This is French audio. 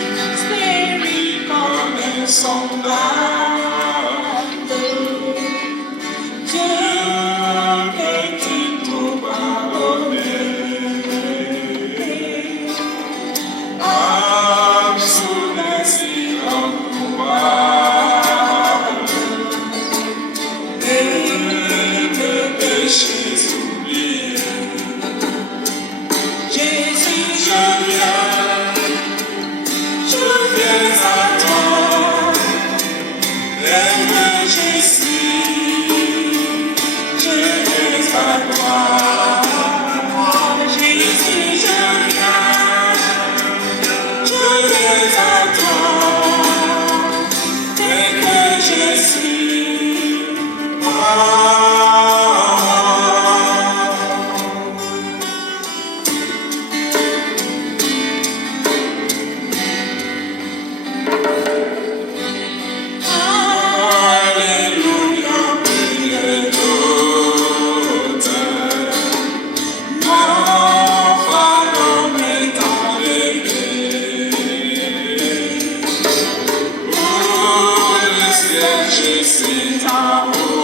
Mystérieux comme un semblable, Dieu peut-il tout pardonner? Absolument incoupable, et mes péchés oubliés. Jésus, je viens à toi, et que je suis, je viens à toi. Jésus, je viens à toi, et que je suis. Alléluia, priez toutes. Mon fardeau m'est enlevé. Pour le ciel, je suis en route.